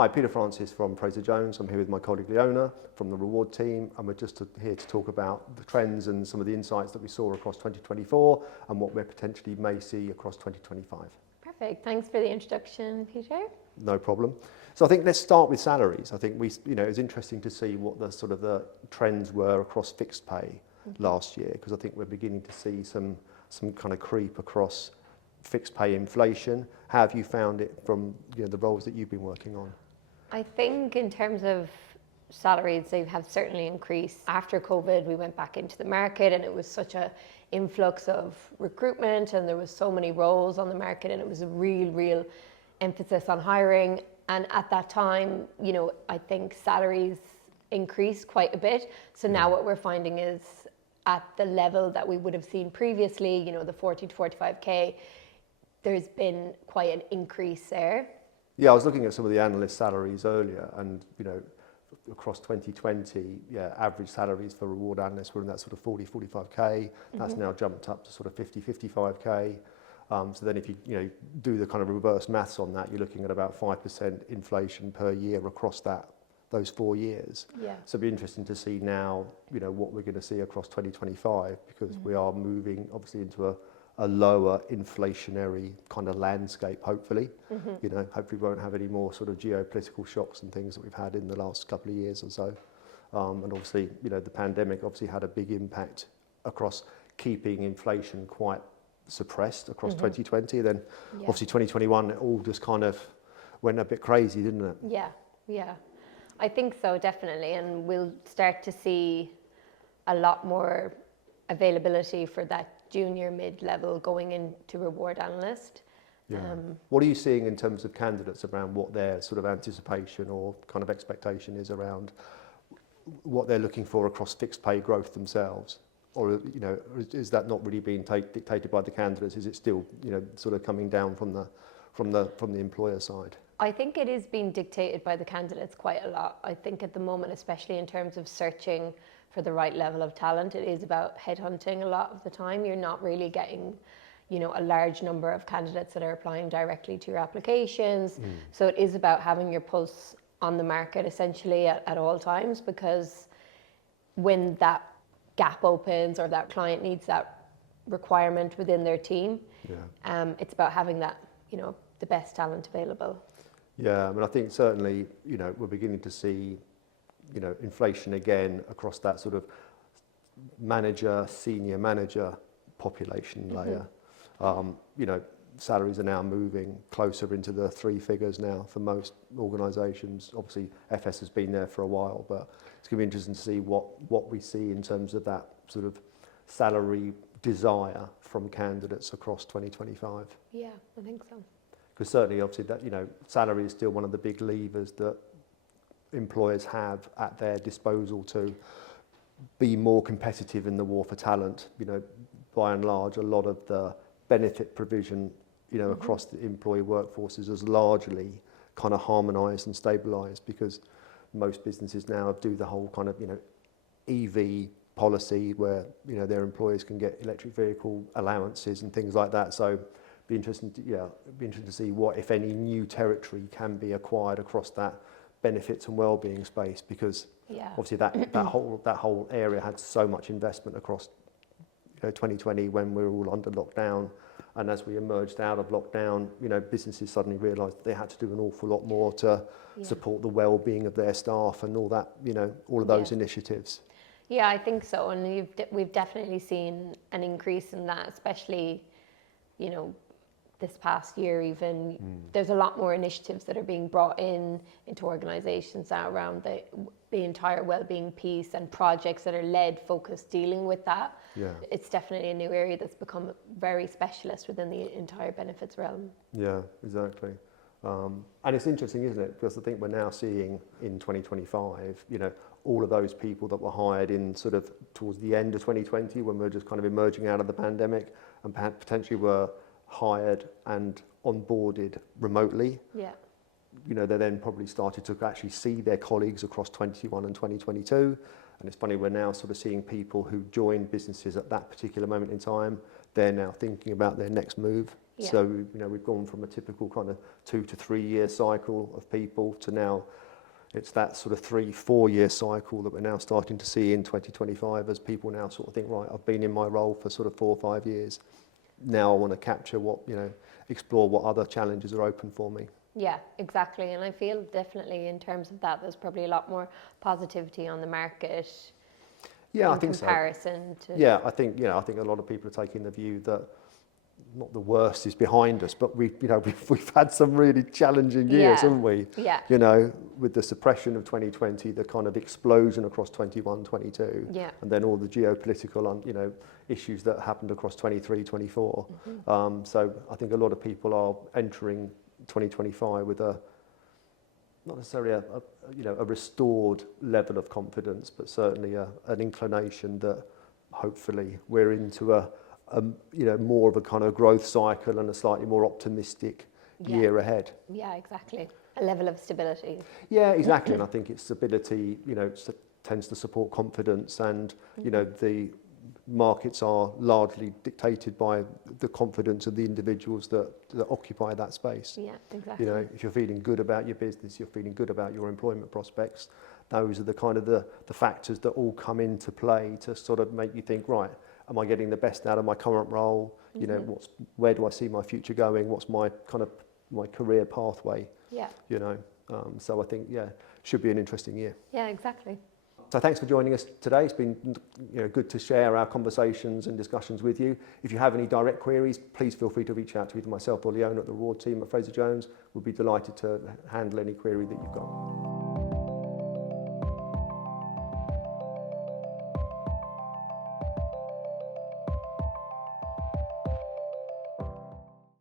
Hi, Peter Francis from Frazer Jones. I'm here with my colleague Leona from the reward team, and we're just here to talk about the trends and some of the insights that we saw across 2024 and what we potentially may see across 2025. Perfect. Thanks for the introduction, Peter. No problem. So I think let's start with salaries. I think it was interesting to see what the sort of the trends were across fixed pay last year, because I think we're beginning to see some kind of creep across fixed pay inflation. How have you found it from the roles that you've been working on? I think in terms of salaries, they have certainly increased. After COVID, we went back into the market and it was such a influx of recruitment and there was so many roles on the market and it was a real emphasis on hiring. And at that time, I think salaries increased quite a bit. So now what we're finding is at the level that we would have seen previously, the 40 to 45K, there's been quite an increase there. Yeah, I was looking at some of the analyst salaries earlier and, across 2020, average salaries for reward analysts were in that sort of 40, 45K. That's now jumped up to sort of 50, 55K. So then if you do the kind of reverse maths on that, you're looking at about 5% inflation per year across those 4 years. Yeah. So it'll be interesting to see now, what we're going to see across 2025, because we are moving obviously into a lower inflationary kind of landscape, hopefully. Hopefully we won't have any more sort of geopolitical shocks and things that we've had in the last couple of years or so. And obviously, the pandemic obviously had a big impact across keeping inflation quite suppressed across 2020. Then obviously 2021, it all just kind of went a bit crazy, didn't it? Yeah. I think so, definitely. And we'll start to see a lot more availability for that junior mid-level going into reward analyst. What are you seeing in terms of candidates around what their sort of anticipation or kind of expectation is around what they're looking for across fixed pay growth themselves? Or, is that not really being dictated by the candidates? Is it still, sort of coming down from the employer side? I think it is being dictated by the candidates quite a lot. I think at the moment, especially in terms of searching for the right level of talent, it is about headhunting a lot of the time. You're not really getting, a large number of candidates that are applying directly to your applications. So it is about having your pulse on the market essentially at all times, because when that gap opens or that client needs that requirement within their team, it's about having that, the best talent available. Yeah, I mean, I think certainly, we're beginning to see inflation again across that sort of senior manager population layer. Salaries are now moving closer into the 3 figures now for most organisations. Obviously, FS has been there for a while, but it's going to be interesting to see what we see in terms of that sort of salary desire from candidates across 2025. Yeah, I think so. Because certainly, obviously, that salary is still one of the big levers that employers have at their disposal to be more competitive in the war for talent. By and large, a lot of the benefit provision, across the employee workforces is largely kind of harmonised and stabilised, because most businesses now do the whole kind of, EV policy where, their employees can get electric vehicle allowances and things like that. So be interesting to see what, if any, new territory can be acquired across that benefits and well-being space, because obviously that whole area had so much investment across 2020 when we were all under lockdown, and as we emerged out of lockdown, businesses suddenly realised that they had to do an awful lot more to support the well-being of their staff and all that, all of those initiatives. Yeah, I think so, and we've definitely seen an increase in that, especially this past year even. There's a lot more initiatives that are being brought into organisations now around the entire wellbeing piece, and projects that are led, focused, dealing with that. Yeah. It's definitely a new area that's become very specialist within the entire benefits realm. Yeah, exactly. And it's interesting, isn't it? Because I think we're now seeing in 2025, all of those people that were hired in sort of towards the end of 2020, when we were just kind of emerging out of the pandemic, and potentially were hired and onboarded remotely. Yeah. They then probably started to actually see their colleagues across 21 and 2022. And it's funny, we're now sort of seeing people who joined businesses at that particular moment in time they're now thinking about their next move. Yeah. So, you know, we've gone from a typical kind of 2 to 3 year cycle of people to now it's that sort of 3-4 year cycle that we're now starting to see in 2025 as people now sort of think, right, I've been in my role for sort of 4 or 5 years. Now I want to capture what, you know, explore what other challenges are open for me. Yeah, exactly. And I feel definitely in terms of that, there's probably a lot more positivity on the market Yeah, in I think comparison so. to... Yeah, I think a lot of people are taking the view that not the worst is behind us, but we've had some really challenging years, haven't we? Yeah. You know, with the suppression of 2020, the kind of explosion across 21, 22, Yeah. and then all the geopolitical, issues that happened across 23, 24. So I think a lot of people are entering 2025 with not necessarily a restored level of confidence, but certainly an inclination that hopefully we're into a more of a kind of growth cycle and a slightly more optimistic year ahead. Yeah, exactly. A level of stability. Yeah, exactly. And I think its stability, tends to support confidence, and the markets are largely dictated by the confidence of the individuals that occupy that space. Yeah, exactly. If you're feeling good about your business, you're feeling good about your employment prospects, those are the kind of the factors that all come into play to sort of make you think, right, am I getting the best out of my current role? Where do I see my future going? What's my career pathway? Yeah. So I think, should be an interesting year. Yeah, exactly. So thanks for joining us today. It's been good to share our conversations and discussions with you. If you have any direct queries, please feel free to reach out to either myself or Leona at the Reward team at Frazer Jones. We'll be delighted to handle any query that you've got.